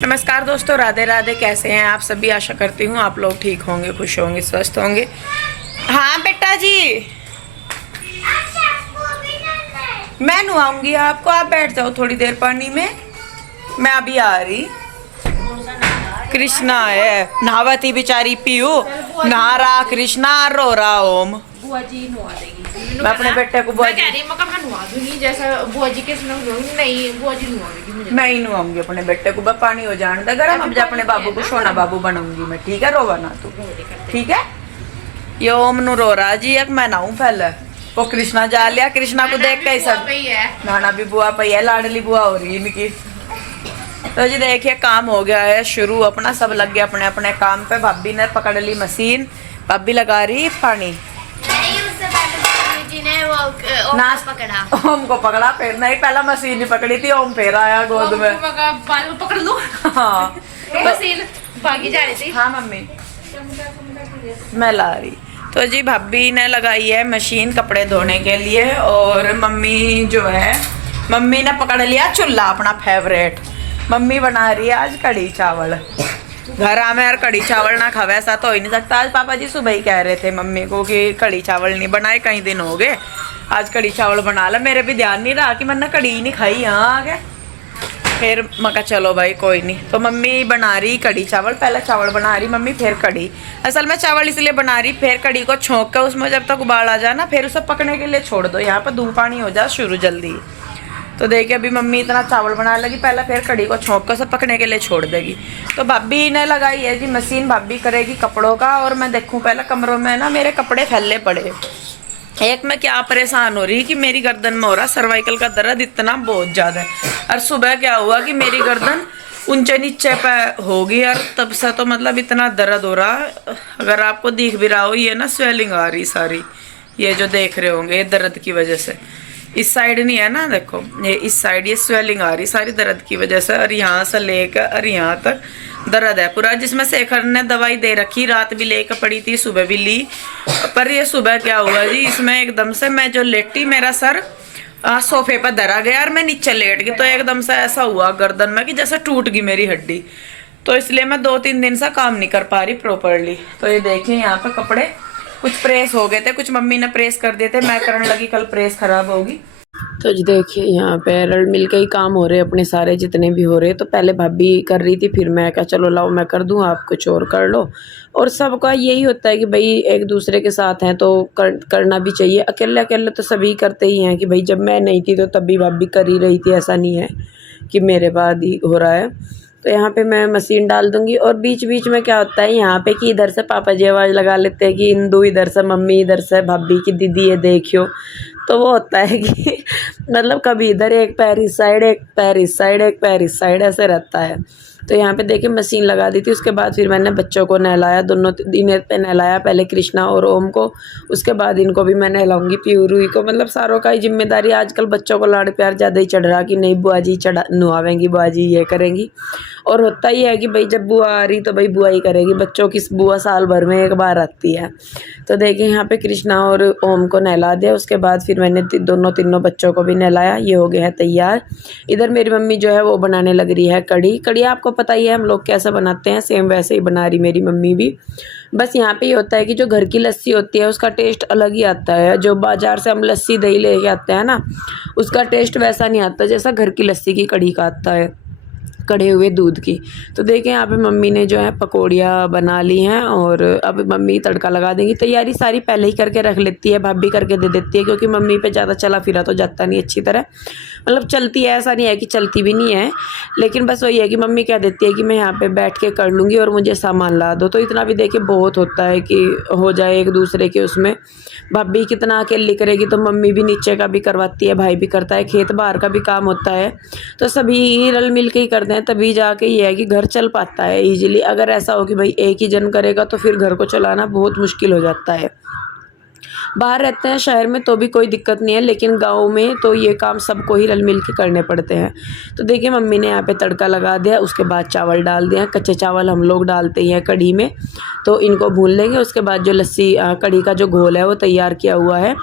नमस्कार दोस्तों, राधे राधे। कैसे हैं आप सभी? आशा करती हूँ आप लोग ठीक होंगे, खुश होंगे, स्वस्थ होंगे। हाँ बेटा जी, मैं नुआऊंगी आपको। आप बैठ जाओ थोड़ी देर पानी में, मैं अभी आ रही। कृष्णा है नहावती बेचारी पीयू, नहा रहा कृष्णा, रो रहा ओम। बुआ जी नुआ देगी। मैं अपने बेटे को मैं कह रही हूँ मैं नुआ दूंगी, जैसा बुआ जी के नहीं, बुआ जी नुआ देगी मुझे। मैं ही नुआऊंगी अपने बेटे को, बस पानी हो जाने दे गरम। अब अपने बाबू को सोना बाबू बनाऊंगी मैं, ठीक है? रोवा ना तू, ठीक है? ये ओम नु रो रहा जी, एक मैं नहाऊं पहले। वो कृष्णा जा लिया, कृष्णा को देख के ही सब नाना भी बुआ पई है, लाडली बुआ हो रही है इनकी। तो जी देखिए, काम हो गया है शुरू अपना, सब लग गया अपने अपने काम पे। भाभी ने पकड़ ली मशीन, भाभी लगा रही पानी। नाच पकड़ा, ओम को पकड़ा, फिर नहीं पहला मशीन ही पकड़ी थी, ओम फिर आया गोद में। पकड़ लो। हाँ मशीन भागी जा रही थी। हाँ मम्मी मैं ला रही। तो जी भाभी ने लगाई है मशीन कपड़े धोने के लिए, और मम्मी जो है, मम्मी ने पकड़ लिया चूल्हा अपना फेवरेट। मम्मी बना रही है आज कढ़ी चावल। घर में यार कढ़ी चावल ना खावे ऐसा तो हो ही नहीं सकता। आज पापा जी सुबह ही कह रहे थे मम्मी को कि कढ़ी चावल नहीं बनाए, कई दिन हो गए, आज कढ़ी चावल बना ला। मेरे भी ध्यान नहीं रहा कि मैंने कढ़ी नहीं खाई यहाँ आके। फिर मैं कहा चलो भाई कोई नहीं। तो मम्मी बना रही कढ़ी चावल, पहले चावल बना रही मम्मी, फिर कढ़ी। असल में चावल इसलिए बना रही, फिर कढ़ी को छोंक कर उसमें जब तक उबाल आ जाए ना, फिर उसे पकने के लिए छोड़ दो। यहाँ पर दूध पानी हो जाए शुरू जल्दी। तो देखिए अभी मम्मी इतना चावल बनाने लगी, पहले फिर कढ़ी को छोंक कर सब पकने के लिए छोड़ देगी। तो भाभी ने लगाई है जी मशीन, भाभी करेगी कपड़ों का। और मैं देखूँ पहले कमरों में ना मेरे कपड़े फैले पड़े। एक मैं क्या परेशान हो रही कि मेरी गर्दन में हो रहा सर्वाइकल का दर्द इतना बहुत ज़्यादा है। और सुबह क्या हुआ कि मेरी गर्दन ऊंचे नीचे पे होगी, और तब से तो मतलब इतना दर्द हो रहा। अगर आपको दिख भी रहा हो, ये ना स्वेलिंग आ रही सारी, ये जो देख रहे होंगे, ये दर्द की वजह से। इस साइड नहीं है ना, देखो ये इस साइड ये स्वेलिंग आ रही सारी दर्द की वजह से। और यहाँ से लेकर और यहाँ तक दर्द है पूरा, जिसमें शेखर ने दवाई दे रखी, रात भी लेकर पड़ी थी, सुबह भी ली। पर ये सुबह क्या हुआ जी, इसमें एकदम से मैं जो लेटी, मेरा सर सोफे पर धरा गया और मैं नीचे लेट गई। तो एकदम से ऐसा हुआ गर्दन में कि जैसे टूट गई मेरी हड्डी। तो इसलिए मैं 2-3 दिन से काम नहीं कर पा रही प्रॉपरली। तो ये देखिए यहाँ पे कपड़े कुछ प्रेस हो गए थे, कुछ मम्मी ने प्रेस कर दिए थे, मैं करने लगी, कल प्रेस खराब होगी। तो जी देखिए यहाँ पे रल मिल के ही काम हो रहे अपने सारे जितने भी हो रहे। तो पहले भाभी कर रही थी, फिर मैं कहा चलो लाओ मैं कर दूँ, आप कुछ और कर लो। और सबका यही होता है कि भाई एक दूसरे के साथ हैं तो करना भी चाहिए। अकेले अकेले तो सभी करते ही हैं कि भाई जब मैं नहीं थी तो तब भी भाभी कर ही रही थी, ऐसा नहीं है कि मेरे बाद ही हो रहा है। तो यहाँ पे मैं मशीन डाल दूंगी। और बीच बीच में क्या होता है यहाँ पे कि इधर से पापा जी आवाज़ लगा लेते हैं कि इंदू इधर से, मम्मी इधर से, भाभी की दीदी ये देखियो। तो वो होता है कि मतलब कभी इधर एक पैर इस साइड, एक पैर इस साइड, एक पैर इस साइड, ऐसे रहता है। तो यहाँ पे देखिए मशीन लगा दी थी, उसके बाद फिर मैंने बच्चों को नहलाया, दोनों दिन पे नहलाया, पहले कृष्णा और ओम को, उसके बाद इनको भी मैं नहलाऊंगी, पीयू रूही को। मतलब सारों का ही जिम्मेदारी। आजकल बच्चों को लाड़ प्यार ज़्यादा ही चढ़ रहा कि नहीं बुआ जी नुआवेंगी, बुआ जी ये करेंगी। और होता ही है कि भाई जब बुआ आ रही तो भाई बुआ ही करेगी, बच्चों की बुआ साल भर में एक बार आती है। तो देखिए यहाँ पे कृष्णा और ओम को नहला दिया, उसके बाद फिर मैंने तीनों बच्चों को भी नहलाया। ये हो गया है तैयार। इधर मेरी मम्मी जो है वो बनाने लग रही है कढ़ी। कढ़ी आपको पता ही है हम लोग कैसे बनाते हैं, सेम वैसे ही बना रही मेरी मम्मी भी। बस यहाँ पे ये होता है कि जो घर की लस्सी होती है उसका टेस्ट अलग ही आता है। जो बाज़ार से हम लस्सी दही लेके आते हैं ना, उसका टेस्ट वैसा नहीं आता जैसा घर की लस्सी की कढ़ी का आता है, कढ़े हुए दूध की। तो देखें यहाँ पे मम्मी ने जो है पकौड़ियाँ बना ली हैं, और अब मम्मी तड़का लगा देंगी। तैयारी सारी पहले ही करके रख लेती है, भाभी करके दे देती है, क्योंकि मम्मी पे ज़्यादा चला फिरा तो जाता नहीं अच्छी तरह। मतलब चलती है, ऐसा नहीं है कि चलती भी नहीं है, लेकिन बस वही है कि मम्मी कह देती है कि मैं यहाँ पे बैठ के कर लूँगी और मुझे सामान ला दो। तो इतना भी देखिए बहुत होता है कि हो जाए एक दूसरे के उसमें। भाभी कितना अकेली करेगी, तो मम्मी भी नीचे का भी करवाती है, भाई भी करता है, खेत बाहर का भी काम होता है। तो सभी रल मिल के ही करते हैं, तभी जाके ये है कि घर चल पाता है ईजिली। अगर ऐसा हो कि भाई एक ही जन करेगा तो फिर घर को चलाना बहुत मुश्किल हो जाता है। बाहर रहते हैं शहर में तो भी कोई दिक्कत नहीं है, लेकिन गाँव में तो ये काम सबको ही रल मिल के करने पड़ते हैं। तो देखिए मम्मी ने यहाँ पे तड़का लगा दिया, उसके बाद चावल डाल दिया। कच्चे चावल हम लोग डालते हैं कढ़ी में, तो इनको भून लेंगे। उसके बाद जो लस्सी कढ़ी का जो घोल है वो तैयार किया हुआ है,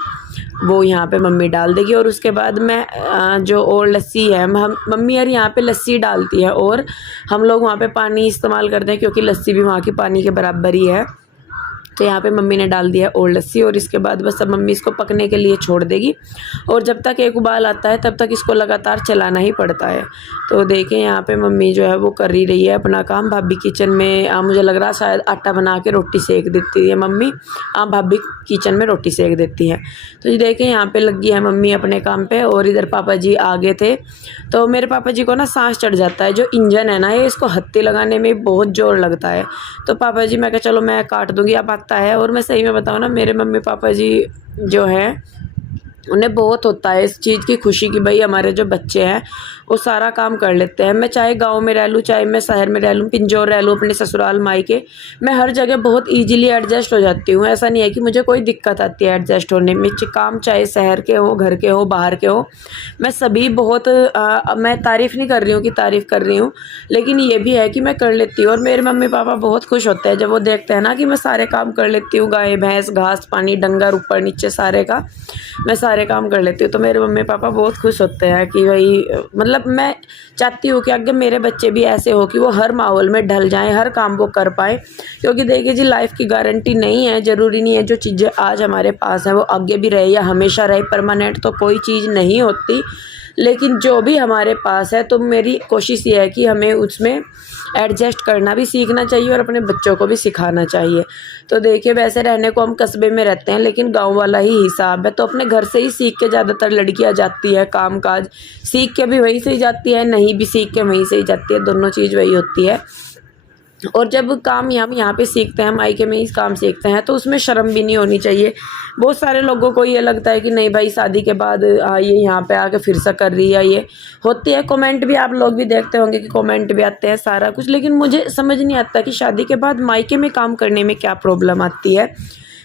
वो यहाँ पे मम्मी डाल देगी। और उसके बाद मैं जो और लस्सी है, हम मम्मी यार यहाँ पे लस्सी डालती है और हम लोग वहाँ पे पानी इस्तेमाल करते हैं, क्योंकि लस्सी भी वहाँ की पानी के बराबर ही है। तो यहाँ पे मम्मी ने डाल दिया और लस्सी, और इसके बाद बस अब मम्मी इसको पकने के लिए छोड़ देगी। और जब तक एक उबाल आता है तब तक इसको लगातार चलाना ही पड़ता है। तो देखें यहाँ पे मम्मी जो है वो कर ही रही है अपना काम। भाभी किचन में मुझे लग रहा शायद आटा बना के रोटी सेक देती है मम्मी। भाभी किचन में रोटी सेक देती है। तो ये देखें यहाँ पे लगी है मम्मी अपने काम पे। और इधर पापा जी आगे थे, तो मेरे पापा जी को ना सांस चढ़ जाता है। जो इंजन है ना, ये इसको हत्ती लगाने में बहुत जोर लगता है। तो पापा जी मैं कहा चलो मैं काट दूँगी, अब आता है। और मैं सही में बताऊँ ना, मेरे मम्मी पापा जी जो है उन्हें बहुत होता है इस चीज़ की खुशी कि भाई हमारे जो बच्चे हैं वो सारा काम कर लेते हैं। मैं चाहे गांव में रह लूँ, चाहे मैं शहर में रह लूँ, पिंजौर रह लूँ, अपने ससुराल मायके, मैं हर जगह बहुत इजीली एडजस्ट हो जाती हूँ। ऐसा नहीं है कि मुझे कोई दिक्कत आती है एडजस्ट होने में। काम चाहे शहर के हो, घर के हो, बाहर के हो, मैं सभी बहुत मैं तारीफ़ नहीं कर रही हूँ कि तारीफ़ कर रही हूँ, लेकिन ये भी है कि मैं कर लेती हूँ। और मेरे मम्मी पापा बहुत खुश होते हैं जब वो देखते हैं ना कि मैं सारे काम कर लेती हूँ। गाय भैंस, घास पानी, डंगर ऊपर नीचे सारे का मैं सारे काम कर लेती हूँ। तो मेरे मम्मी पापा बहुत खुश होते हैं कि भाई मतलब मैं चाहती हूँ कि आगे मेरे बच्चे भी ऐसे हो कि वो हर माहौल में ढल जाएं, हर काम वो कर पाए। क्योंकि देखिए जी, लाइफ की गारंटी नहीं है, ज़रूरी नहीं है जो चीज़ें आज हमारे पास हैं वो आगे भी रहे या हमेशा रहे। परमानेंट तो कोई चीज़ नहीं होती, लेकिन जो भी हमारे पास है तो मेरी कोशिश ये है कि हमें उसमें एडजस्ट करना भी सीखना चाहिए और अपने बच्चों को भी सिखाना चाहिए। तो देखिए, वैसे रहने को हम कस्बे में रहते हैं, लेकिन गांव वाला ही हिसाब है। तो अपने घर से ही सीख के ज़्यादातर लड़कियां जाती है, काम काज सीख के भी वहीं से ही जाती है, नहीं भी सीख के वहीं से ही जाती है, दोनों चीज़ वही होती है। और जब काम यहाँ पे सीखते हैं, मायके में ही काम सीखते हैं, तो उसमें शर्म भी नहीं होनी चाहिए। बहुत सारे लोगों को ये लगता है कि नहीं भाई शादी के बाद ये यहाँ पे आके फिर से कर रही है, ये होती है। कमेंट भी आप लोग भी देखते होंगे कि कमेंट भी आते हैं सारा कुछ, लेकिन मुझे समझ नहीं आता कि शादी के बाद मायके में काम करने में क्या प्रॉब्लम आती है।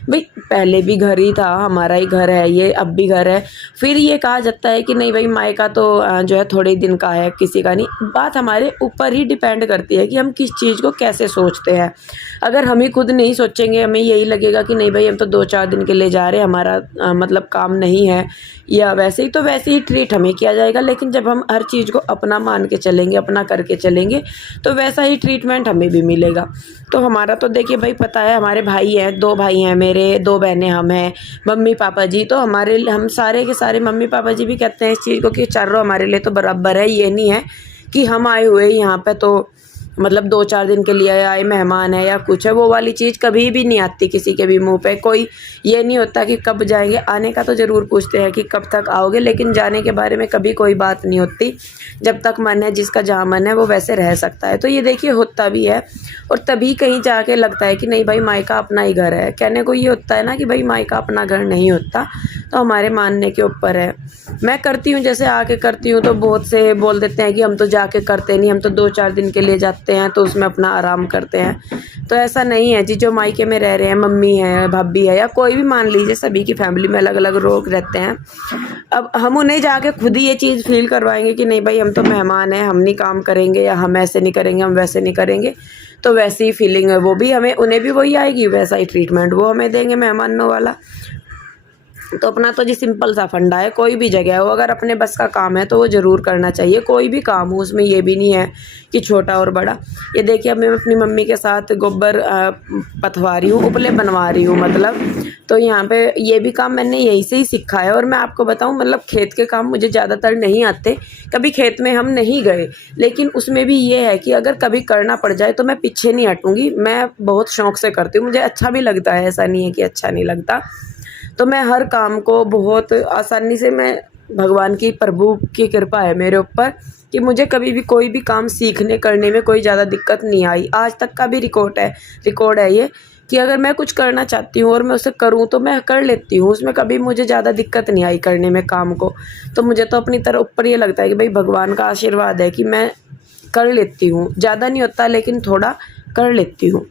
भाई पहले भी घर ही था, हमारा ही घर है ये, अब भी घर है। फिर ये कहा जाता है कि नहीं भाई मायका तो जो है थोड़े दिन का है, किसी का नहीं। बात हमारे ऊपर ही डिपेंड करती है कि हम किस चीज़ को कैसे सोचते हैं। अगर हम ही खुद नहीं सोचेंगे, हमें यही लगेगा कि नहीं भाई हम तो 2-4 दिन के लिए जा रहे हैं, हमारा मतलब काम नहीं है, या वैसे ही तो वैसे ही ट्रीट हमें किया जाएगा। लेकिन जब हम हर चीज़ को अपना मान के चलेंगे, अपना करके चलेंगे, तो वैसा ही ट्रीटमेंट हमें भी मिलेगा। तो हमारा तो देखिए भाई पता है, हमारे भाई हैं, 2 भाई हैं मेरे, 2 बहनें हम हैं, मम्मी पापा जी। तो हम सारे के सारे मम्मी पापा जी भी कहते हैं इस चीज़ को कि चारों हमारे लिए तो बराबर है। ये नहीं है कि हम आए हुए यहाँ पे तो मतलब 2-4 दिन के लिए आए मेहमान है या कुछ है, वो वाली चीज़ कभी भी नहीं आती किसी के भी मुंह पे। कोई ये नहीं होता कि कब जाएंगे, आने का तो ज़रूर पूछते हैं कि कब तक आओगे, लेकिन जाने के बारे में कभी कोई बात नहीं होती। जब तक मन है, जिसका जहाँ मन है वो वैसे रह सकता है। तो ये देखिए होता भी है, और तभी कहीं जाके लगता है कि नहीं भाई मायका अपना ही घर है। कहने को ये होता है ना कि भाई मायका अपना घर नहीं होता, तो हमारे मानने के ऊपर है। मैं करती हूँ, जैसे आके करती हूँ, तो बहुत से बोल देते हैं कि हम तो जाके करते नहीं, हम तो 2-4 दिन के लिए जाते हैं तो उसमें अपना आराम करते हैं। तो ऐसा नहीं है जी। जो मायके में रह रहे हैं, मम्मी है, भाभी है, या कोई भी मान लीजिए, सभी की फैमिली में अलग अलग लोग रहते हैं। अब हम उन्हें जाके खुद ही ये चीज़ फील करवाएंगे कि नहीं भाई हम तो मेहमान हैं, हम नहीं काम करेंगे, या हम ऐसे नहीं करेंगे, हम वैसे नहीं करेंगे, तो वैसी ही फीलिंग है वो भी हमें, उन्हें भी वही आएगी, वैसा ही ट्रीटमेंट वो हमें देंगे मेहमानों वाला। तो अपना तो जी सिंपल सा फंडा है, कोई भी जगह हो, अगर अपने बस का काम है तो वो ज़रूर करना चाहिए। कोई भी काम हो, उसमें ये भी नहीं है कि छोटा और बड़ा। ये देखिए, अब मैं अपनी मम्मी के साथ गोबर पथवा रही हूँ, उपले बनवा रही हूँ मतलब। तो यहाँ पे ये भी काम मैंने यहीं से ही सीखा है। और मैं आपको बताऊँ, मतलब खेत के काम मुझे ज़्यादातर नहीं आते, कभी खेत में हम नहीं गए, लेकिन उसमें भी ये है कि अगर कभी करना पड़ जाए तो मैं पीछे नहीं हटूँगी। मैं बहुत शौक़ से करती हूँ, मुझे अच्छा भी लगता है, ऐसा नहीं है कि अच्छा नहीं लगता। तो मैं हर काम को बहुत आसानी से, मैं भगवान की, प्रभु की कृपा है मेरे ऊपर कि मुझे कभी भी कोई भी काम सीखने करने में कोई ज़्यादा दिक्कत नहीं आई। आज तक का भी रिकॉर्ड है ये कि अगर मैं कुछ करना चाहती हूँ और मैं उसे करूँ तो मैं कर लेती हूँ, उसमें कभी मुझे ज़्यादा दिक्कत नहीं आई करने में काम को। तो मुझे तो अपनी तरफ ऊपर ये लगता है कि भाई भगवान का आशीर्वाद है कि मैं कर लेती हूँ। ज़्यादा नहीं होता, लेकिन थोड़ा कर लेती हूँ।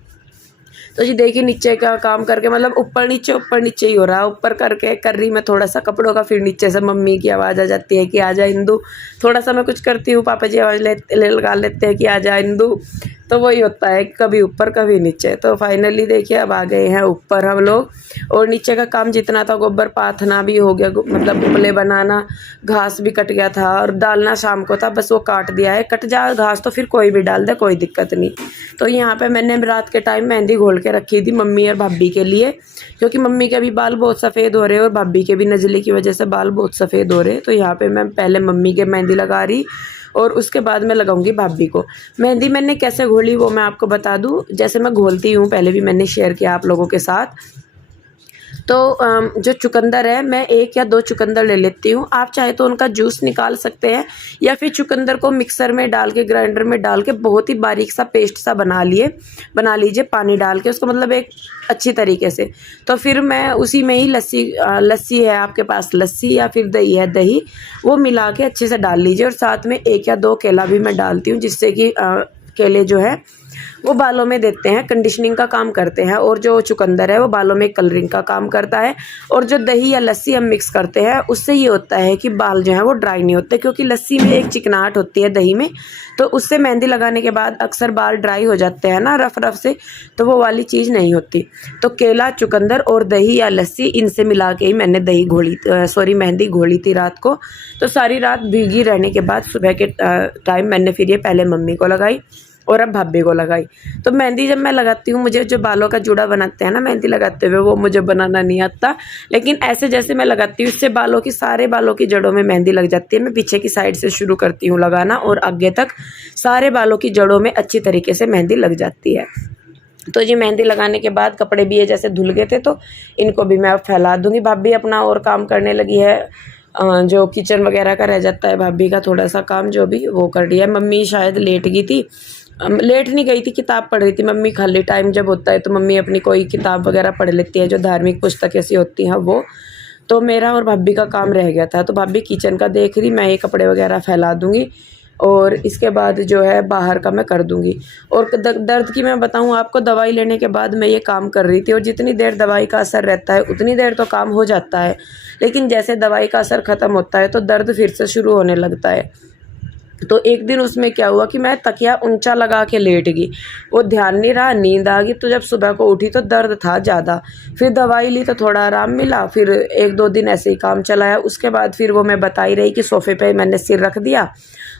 तो जी देखिए, नीचे का काम करके, मतलब ऊपर नीचे ही हो रहा है। ऊपर करके कर रही मैं थोड़ा सा कपड़ों का, फिर नीचे से मम्मी की आवाज़ आ जाती है कि आ जा इंदू। थोड़ा सा मैं कुछ करती हूँ, पापा जी आवाज़ लगा लेते हैं कि आ जा इंदू। तो वही होता है, कभी ऊपर कभी नीचे। तो फाइनली देखिए अब आ गए हैं ऊपर हम लोग, और नीचे का काम जितना था, गोबर पाथना भी हो गया, मतलब उपले बनाना, घास भी कट गया था, और डालना शाम को था, बस वो काट दिया है। कट जा घास तो फिर कोई भी डाल दे, कोई दिक्कत नहीं। तो यहाँ पे मैंने रात के टाइम मेहंदी घोल के रखी थी मम्मी और भाभी के लिए, क्योंकि मम्मी के भी बाल बहुत सफ़ेद हो रहे हैं और भाभी के भी नज़ले की वजह से बाल बहुत सफ़ेद हो रहे हैं। तो यहाँ पे मैं पहले मम्मी के मेहंदी लगा रही, और उसके बाद मैं लगाऊंगी भाभी को मेहंदी। मैंने कैसे घोली वो मैं आपको बता दूं, जैसे मैं घोलती हूँ पहले भी मैंने शेयर किया आप लोगों के साथ। तो जो चुकंदर है, मैं 1 या 2 चुकंदर ले लेती हूँ। आप चाहे तो उनका जूस निकाल सकते हैं, या फिर चुकंदर को मिक्सर में डाल के, ग्राइंडर में डाल के बहुत ही बारीक सा पेस्ट सा बना लीजिए पानी डाल के उसको, मतलब एक अच्छी तरीके से। तो फिर मैं उसी में ही लस्सी है आपके पास, लस्सी या फिर दही है, दही वो मिला के अच्छे से डाल लीजिए। और साथ में 1 या 2 केला भी मैं डालती हूँ, जिससे कि केले जो है वो बालों में देते हैं, कंडीशनिंग का काम करते हैं, और जो चुकंदर है वो बालों में कलरिंग का काम करता है। और जो दही या लस्सी हम मिक्स करते हैं उससे ये होता है कि बाल जो है वो ड्राई नहीं होते, क्योंकि लस्सी में एक चिकनाहट होती है दही में, तो उससे मेहंदी लगाने के बाद अक्सर बाल ड्राई हो जाते हैं ना रफ से, तो वो वाली चीज़ नहीं होती। तो केला, चुकंदर और दही या लस्सी, इनसे मिला के ही मैंने मेहंदी घोली थी रात को। तो सारी रात भीगी रहने के बाद सुबह के टाइम मैंने फिर ये पहले मम्मी को लगाई और अब भाभी को लगाई। तो मेहंदी जब मैं लगाती हूँ, मुझे जो बालों का जूड़ा बनाते हैं ना मेहंदी लगाते हुए, वो मुझे बनाना नहीं आता, लेकिन ऐसे जैसे मैं लगाती हूँ इससे सारे बालों की जड़ों में मेहंदी लग जाती है। मैं पीछे की साइड से शुरू करती हूँ लगाना, और आगे तक सारे बालों की जड़ों में अच्छी तरीके से मेहंदी लग जाती है। तो जी मेहंदी लगाने के बाद कपड़े भी ये जैसे धुल गए थे, तो इनको भी मैं अब फैला दूँगी। भाभी अपना और काम करने लगी है, जो किचन वगैरह का रह जाता है भाभी का थोड़ा सा काम जो भी, वो कर रही है। मम्मी शायद लेट गई थी, लेट नहीं गई थी, किताब पढ़ रही थी मम्मी। खाली टाइम जब होता है तो मम्मी अपनी कोई किताब वगैरह पढ़ लेती है, जो धार्मिक पुस्तक ऐसी होती हैं वो। तो मेरा और भाभी का काम रह गया था, तो भाभी किचन का देख रही, मैं ये कपड़े वगैरह फैला दूँगी, और इसके बाद जो है बाहर का मैं कर दूँगी। और दर्द की मैं बताऊँ आपको, दवाई लेने के बाद मैं ये काम कर रही थी, और जितनी देर दवाई का असर रहता है उतनी देर तो काम हो जाता है, लेकिन जैसे दवाई का असर ख़त्म होता है तो दर्द फिर से शुरू होने लगता है। तो एक दिन उसमें क्या हुआ कि मैं तकिया ऊंचा लगा के लेट गई, वो ध्यान नहीं रहा, नींद आ गई। तो जब सुबह को उठी तो दर्द था ज़्यादा, फिर दवाई ली तो थोड़ा आराम मिला, फिर 1-2 दिन ऐसे ही काम चलाया। उसके बाद फिर वो मैं बता ही रही कि सोफ़े पे मैंने सिर रख दिया,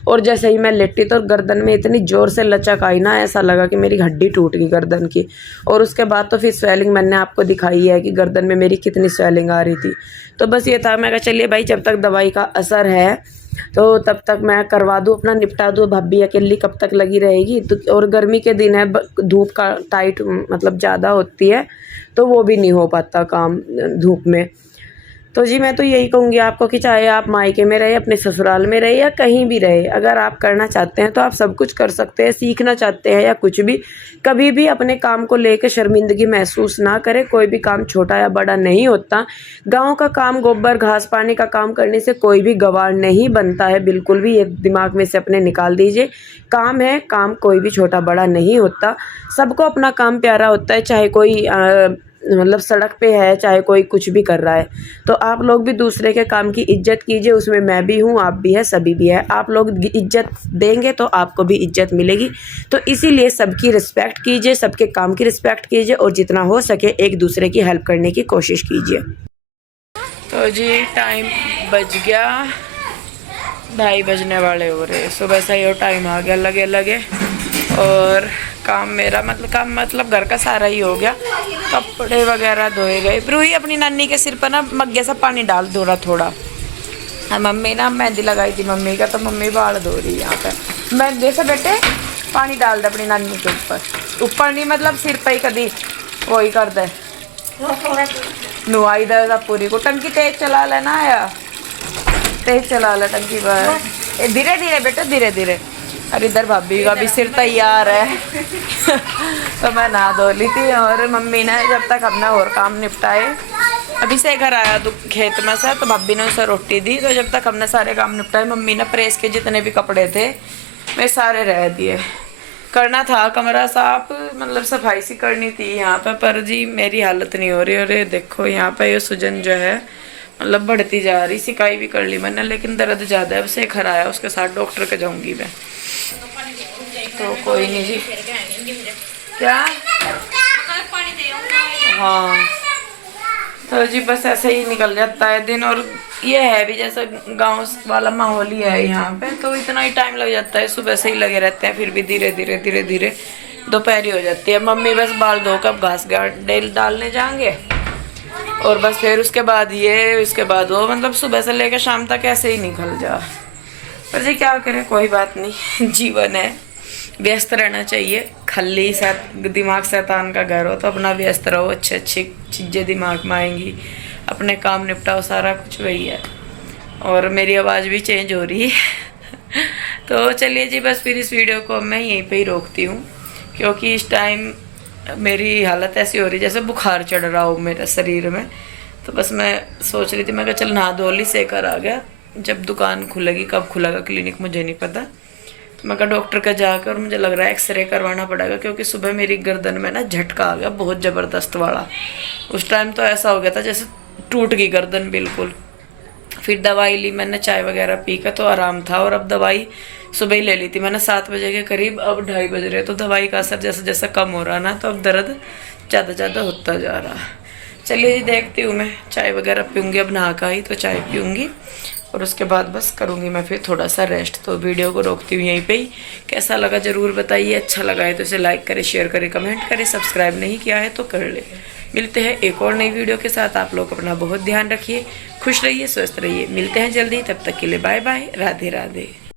और जैसे ही मैं लेटी तो गर्दन में इतनी ज़ोर से लचक आई ना, ऐसा लगा कि मेरी हड्डी टूट गई गर्दन की। और उसके बाद तो फिर स्वेलिंग मैंने आपको दिखाई है कि गर्दन में मेरी कितनी स्वेलिंग आ रही थी। तो बस ये था, मैं कहा चलिए भाई जब तक दवाई का असर है तो तब तक मैं करवा दूँ, अपना निपटा दूँ। भाभी अकेली कब तक लगी रहेगी, तो और गर्मी के दिन है, धूप का टाइट मतलब ज़्यादा होती है, तो वो भी नहीं हो पाता काम धूप में। तो जी मैं तो यही कहूँगी आपको कि चाहे आप मायके में रहे, अपने ससुराल में रहे, या कहीं भी रहे, अगर आप करना चाहते हैं तो आप सब कुछ कर सकते हैं। सीखना चाहते हैं या कुछ भी, कभी भी अपने काम को लेकर शर्मिंदगी महसूस ना करें। कोई भी काम छोटा या बड़ा नहीं होता। गांव का काम, गोबर घास पानी का काम करने से कोई भी गवार नहीं बनता है, बिल्कुल भी। ये दिमाग में से अपने निकाल दीजिए। काम है, काम कोई भी छोटा बड़ा नहीं होता। सबको अपना काम प्यारा होता है, चाहे कोई मतलब सड़क पे है, चाहे कोई कुछ भी कर रहा है। तो आप लोग भी दूसरे के काम की इज्जत कीजिए, उसमें मैं भी हूँ, आप भी है, सभी भी है। आप लोग इज्जत देंगे तो आपको भी इज्जत मिलेगी। तो इसीलिए सबकी रिस्पेक्ट कीजिए, सबके काम की रिस्पेक्ट कीजिए, और जितना हो सके एक दूसरे की हेल्प करने की कोशिश कीजिए। तो जी टाइम बज गया 2:30 बजने वाले हो रहे। सुबह से ही टाइम आ गया लगे, और काम मेरा मतलब घर का सारा ही हो गया। कपड़े वगैरह धोए गए। ब्रूही अपनी नानी के सिर पर ना मग्गे से पानी डाल दो थोड़ा। मम्मी ना मेहंदी लगाई थी मम्मी का, तो मम्मी बाल धो रही है यहाँ पे। मैं जैसे बेटे पानी डाल दे अपनी नानी के ऊपर नहीं, मतलब सिर पे ही कभी वही कर दे, नुआई दे पूरी को। टंकी तेज चला लेना, या तेज चला ले टंकी पर, धीरे धीरे बेटे धीरे धीरे। और इधर भाभी का भी सिर तैयार है तो मैं नहा धो ली थी, और मम्मी ने जब तक अपना और काम निपटाए, अभी से घर आया खेत में से, तो भाभी ने उसे रोटी दी। तो जब तक हमने सारे काम निपटाए, मम्मी ने प्रेस के जितने भी कपड़े थे वे सारे रह दिए। करना था कमरा साफ, मतलब सफाई सी करनी थी यहाँ पे, पर जी मेरी हालत नहीं हो रही। और ये देखो यहाँ पे ये सूजन जो है मतलब बढ़ती जा रही। सिकाई भी कर ली मैंने, लेकिन दर्द ज़्यादा है। अब से घर आया, उसके साथ डॉक्टर के जाऊँगी मैं। तो कोई नहीं जी। फिर कहेंगे मुझे क्या? पानी दे आऊंगा। हाँ तो जी बस ऐसे ही निकल जाता है दिन। और ये है भी जैसा गांव वाला माहौल ही है यहाँ पे, तो इतना ही टाइम लग जाता है। सुबह से ही लगे रहते हैं, फिर भी धीरे धीरे धीरे धीरे दोपहरी हो जाती है। मम्मी बस बाल धो कर घास डालने जाएंगे और बस फिर उसके बाद उसके बाद वो, मतलब सुबह से लेकर शाम तक ऐसे ही निकल जा। पर जी क्या करें, कोई बात नहीं, जीवन है, व्यस्त रहना चाहिए। खल्ली दिमाग शैतान का घर हो तो अपना व्यस्त रहो, अच्छी अच्छी चीज़ें दिमाग में आएंगी, अपने काम निपटाओ, सारा कुछ वही है। और मेरी आवाज़ भी चेंज हो रही है तो चलिए जी, बस फिर इस वीडियो को मैं यहीं पे ही रोकती हूँ, क्योंकि इस टाइम मेरी हालत ऐसी हो रही जैसे बुखार चढ़ रहा हो मेरे शरीर में। तो बस मैं सोच रही थी, मैं कहा चल नहा धो ली, से कर आ गया। जब दुकान खुलेगी, कब खुलेगा क्लिनिक मुझे नहीं पता, तो मैं कहा डॉक्टर का जाकर मुझे लग रहा है एक्सरे करवाना पड़ेगा, क्योंकि सुबह मेरी गर्दन में ना झटका आ गया बहुत ज़बरदस्त वाला। उस टाइम तो ऐसा हो गया था जैसे टूट गई गर्दन बिल्कुल। फिर दवाई ली मैंने, चाय वगैरह पी कर तो आराम था। और अब दवाई सुबह ही ले ली थी मैंने 7 बजे के करीब, अब 2:30 बज रहे, तो दवाई का असर जैसे जैसे कम हो रहा ना, तो अब दर्द ज़्यादा होता जा रहा। चलिए जी, देखती हूँ, मैं चाय वगैरह पीऊँगी, अब नहा का ही तो चाय पीऊँगी और उसके बाद बस करूँगी मैं फिर थोड़ा सा रेस्ट। तो वीडियो को रोकती हूँ यहीं पे ही। कैसा लगा ज़रूर बताइए, अच्छा लगा है तो इसे लाइक करें, शेयर करें, कमेंट करें, सब्सक्राइब नहीं किया है तो कर ले। मिलते हैं एक और नई वीडियो के साथ। आप लोग अपना बहुत ध्यान रखिए, खुश रहिए, स्वस्थ रहिए। मिलते हैं जल्दी, तब तक के लिए बाय बाय, राधे राधे।